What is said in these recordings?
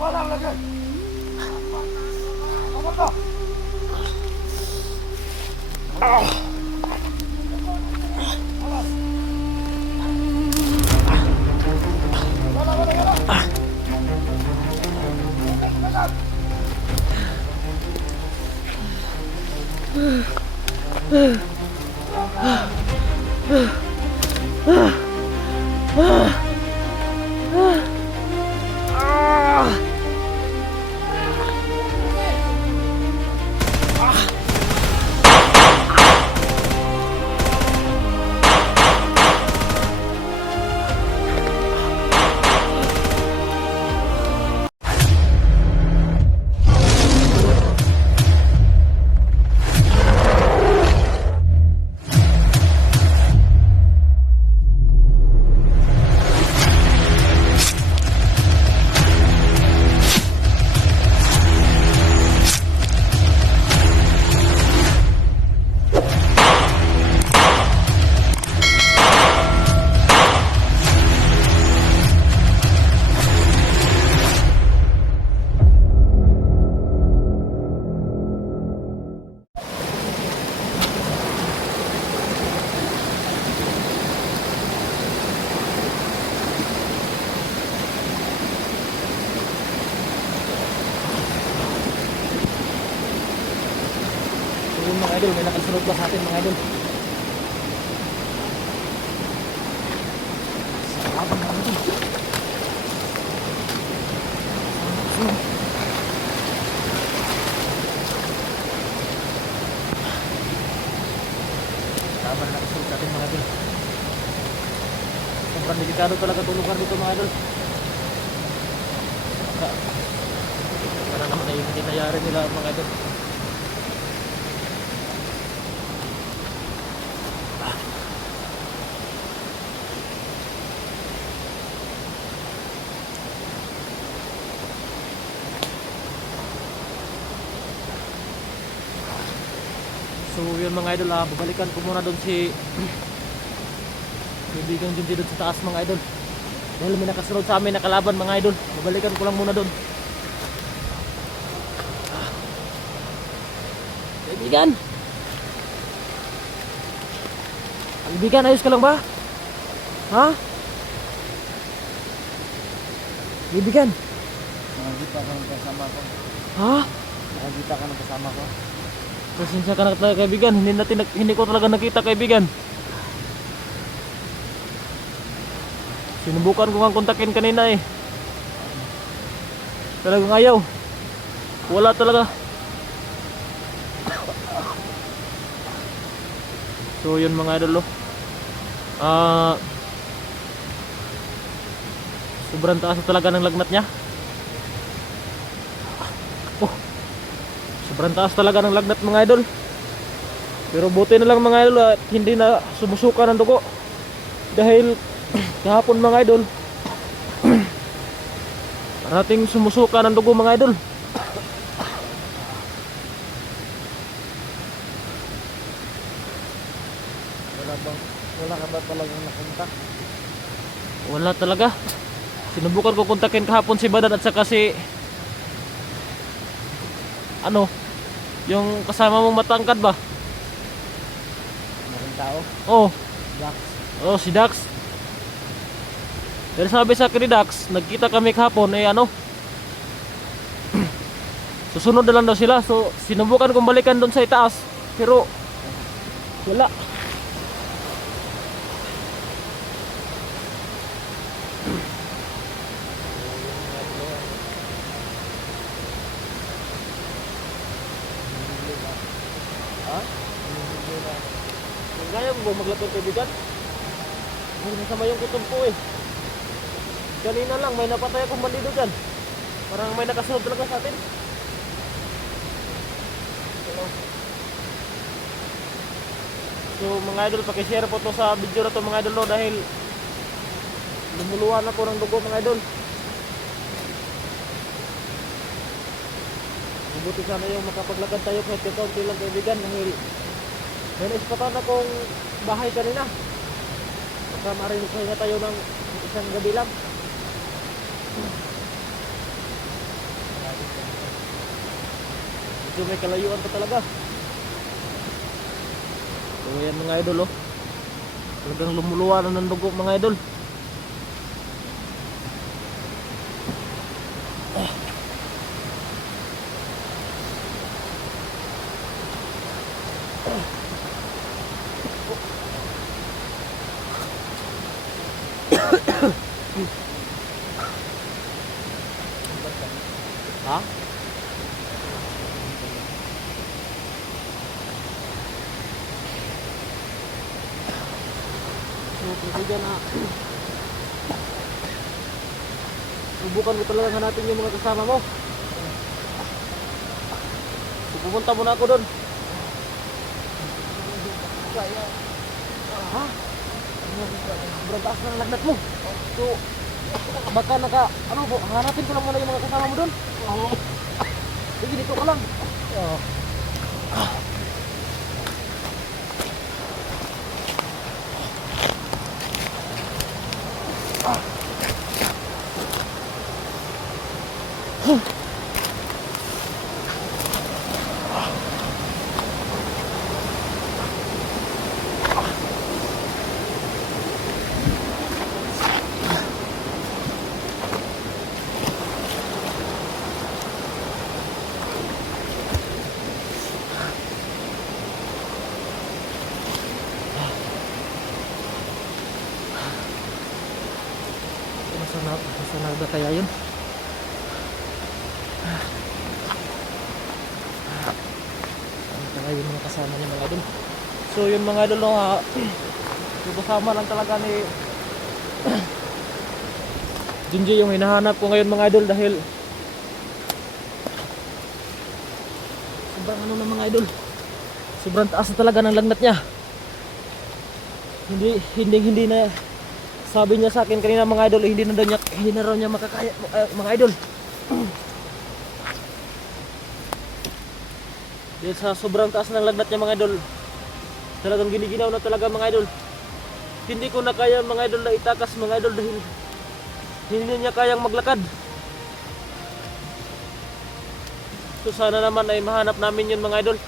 Wala lagi. Apa to? Mga idol, may nakasunod ba sa atin mga idol? Salamat mga idol. Tama na nakasunod sa atin mga idol. Sobrang delikado talaga itong lugar dito mga idol. Para naman ay hindi nangyari nila mga idol. So yun mga idol, babalikan ko muna doon si kaibigan Junji doon sa taas mga idol. Dahil may nakasunod sa amin nakalaban mga idol. Babalikan ko lang muna doon. Kaibigan! Kaibigan, ayos ka lang ba? Ha? Kaibigan! Nakakita ka ng kasama ko. Ha? Nakakita ka ng kasama ko. Pasensya ka na talaga kaibigan, hindi ko talaga nakita kaibigan. Sinubukan ko nga kontakin kanina eh. Talagang ayaw. Wala talaga. So yun mga idol, sobrang taas talaga ng lagnat niya. Sobrang taas talaga ng lagnat mga idol. Pero buti na lang mga idol at hindi na sumusuka ng dugo. Dahil kahapon mga idol parating sumusuka ng dugo mga idol. Wala ka ba talagang napunta? Wala talaga. Sinubukan ko kontakin kahapon si Badan at saka si yung kasama mong matangkad ba? Maraming tao? Oh, Dax. oh si Dax. Pero sabi sa akin ni Dax, nagkita kami kahapon susunod na lang daw sila. So sinubukan kong balikan doon sa itaas pero wala. Kaya mo ba maglakad kaibigan? Ay, nasama yung kutob ko eh. Kanina lang may napatay akong bandido dyan. Parang may nakasunod talaga sa atin. So mga idol, pakishare po to sa video na to mga idol, no, dahil lumuluhan ako ng dugo mga idol. Mabuti sana yung makapaglakad tayo kahit kaunti lang kaibigan, dahil may naispatan akong bahay kanina. Baka marinig na tayo ng isang gabi lang. medyo may kalayuan pa talaga. So yan mga idol oh. Talagang lumuluwa na ng dugo mga idol. Ha? So, kaibigan na subukan mo talaga hanapin yung mga kasama mo. So, pumunta muna ako doon. Kaya, Ha? Sobrang taas ng lagnat mo. So, baka ano po, hanapin ko lang muna yung mga kasama mo doon. Sige, dito ka lang. oh, Masana ba kaya yun? Ano talaga yung mga kasama niya mga idol? So yun mga idol no, yung kasama lang talaga ni Junji yung hinahanap ko ngayon mga idol dahil sobrang ano na mga idol, sobrang taas na talaga ng lagnat niya. Hindi na, sabi niya sa akin kanina mga idol, hindi na raw niya makakaya mga idol. Dahil sa sobrang taas ng lagnat niya mga idol, talagang giniginaw na talaga mga idol. Hindi ko na kaya mga idol na itakas mga idol dahil hindi niya kayang maglakad. So sana naman ay mahanap namin yun mga idol.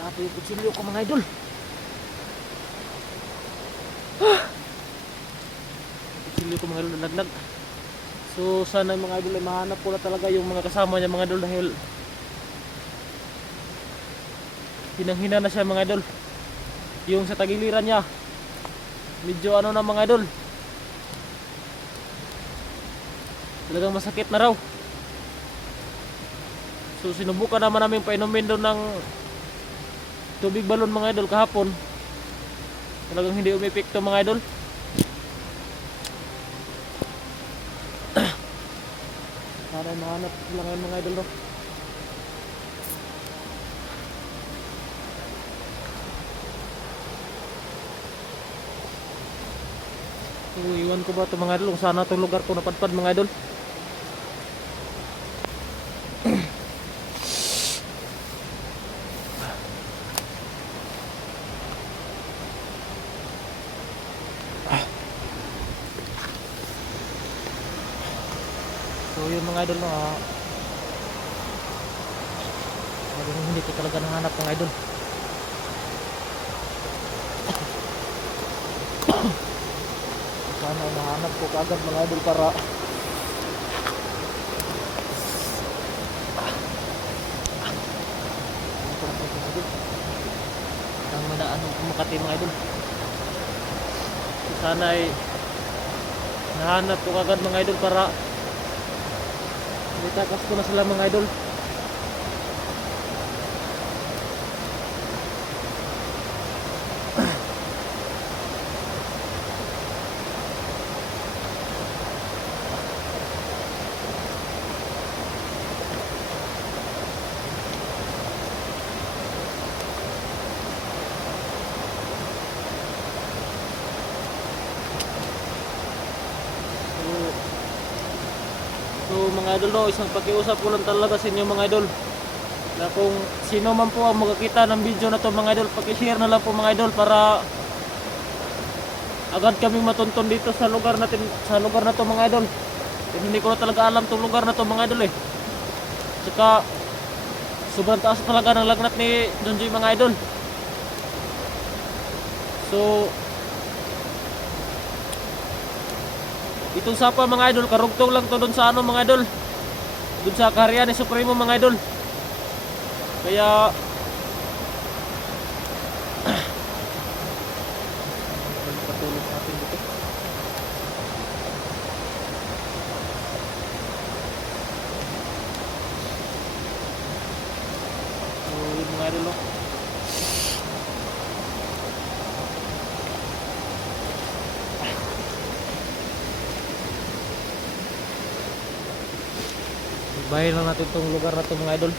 Natin yung kutsilyo ko mga idol. Kutsilyo ko mga idol na lagnag. So sana mga idol ay mahanap ko na talaga yung mga kasama niya mga idol dahil hinang-hina na siya mga idol. Yung sa tagiliran niya medyo ano na mga idol, talagang masakit na raw. So sinubukan naman namin painumin doon ng tubig balon mga idol kahapon. Talagang hindi umepekto mga idol. Sana mahanap sila ngayon mga idol no? So iwan ko ba ito mga idol kung sana itong lugar ko napadpad mga idol. So yun mga idol no, hindi ko talaga nahanap mga idol. Sana nahanap ko kaagad mga idol para ang madaan ng Makati mga idol. So sana ay nahanap ko kaagad mga idol para itakas ko na sila mga idol. So mga idol, no, isang pakiusap ko lang talaga sa inyo mga idol, na kung sino man po ang makakita ng video na to mga idol, paki-share na lang po mga idol para agad kaming matunton dito sa lugar natin, sa lugar na to mga idol. Hindi ko na talaga alam tong lugar na to mga idol eh. Tsaka sobrang taas talaga ng lagnat ni Jonjoy mga idol. So itong sapa mga idol, karugtong lang to doon sa ano mga idol, doon sa kaharian ni Supremo mga idol. Kaya patulog natin dito. So yun mga idol, no? Bahay lang natin itong lugar na ito mga idol.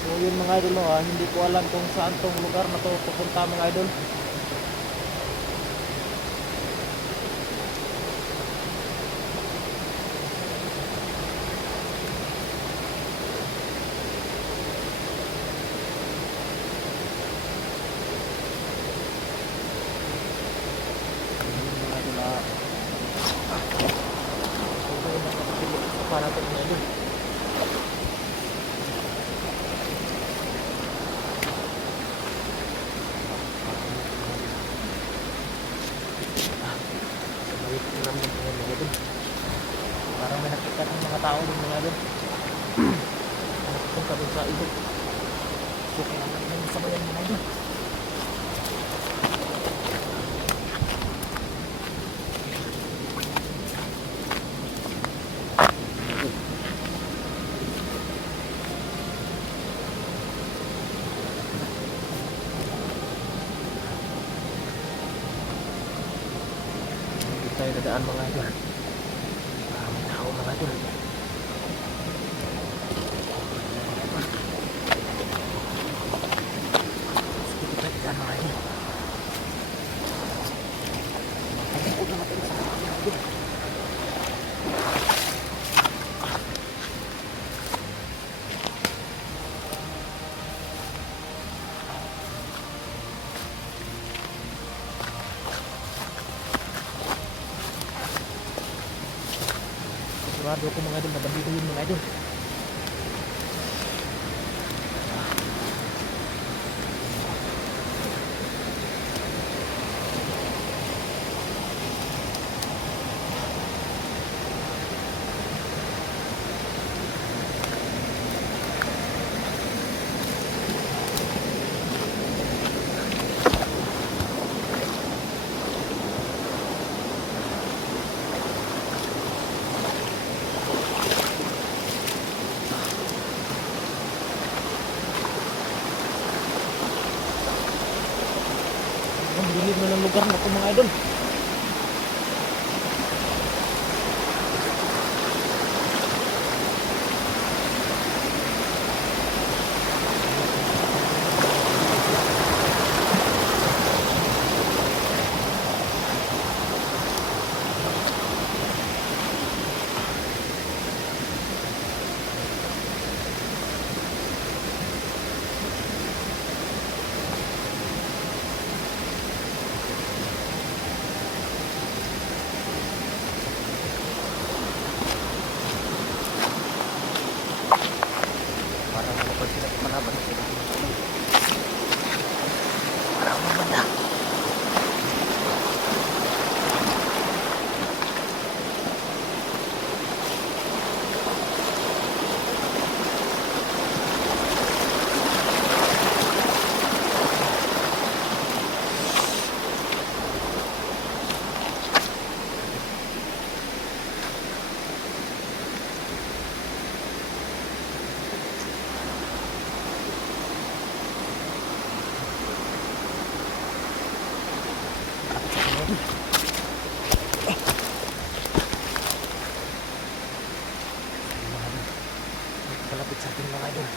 So yun mga idol, no, hindi ko alam kung saan tong lugar na to pupunta mga idol. Para natin mga idol. Sabay kiram ng mga idol. Parang may nakita ng mga tao din mga idol. Nakapunta doon sa ilog. So kailangan naman sabayan mga idol. Tayo dadaan mga idol. May tao mga idol. Dito tayo dadaan mga idol. Huwag na natin sa mga idol. Sigurado ko mga idol, madami yun mga idol. Ang dilim na ng lugar na ito mga idol. palapit sa atin mga idol.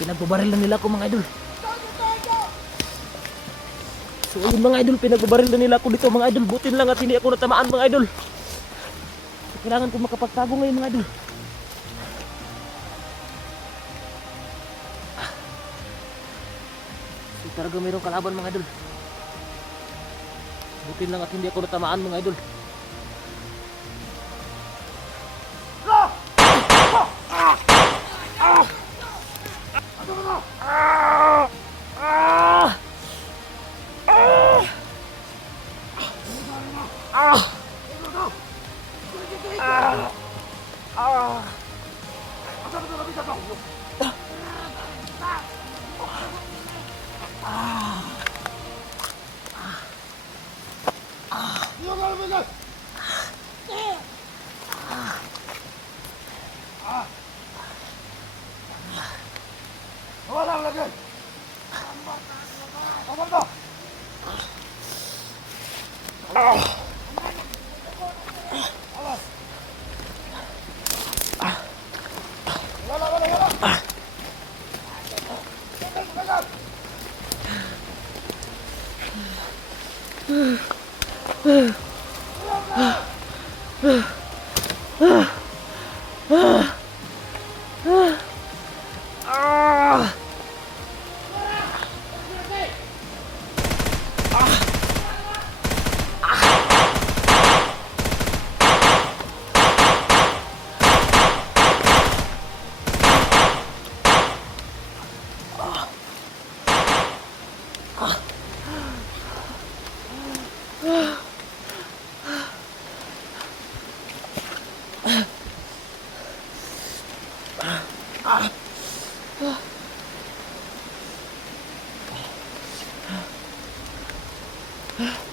Pinagbabaril na nila ako mga idol. So ayun mga idol, pinagbabaril na nila ako dito mga idol. Butin lang at hindi ako natamaan mga idol. So, kailangan ko makapagtago ngayon mga idol. So talaga mayroong kalaban mga idol. Butin lang at hindi ako natamaan mga idol. Ah.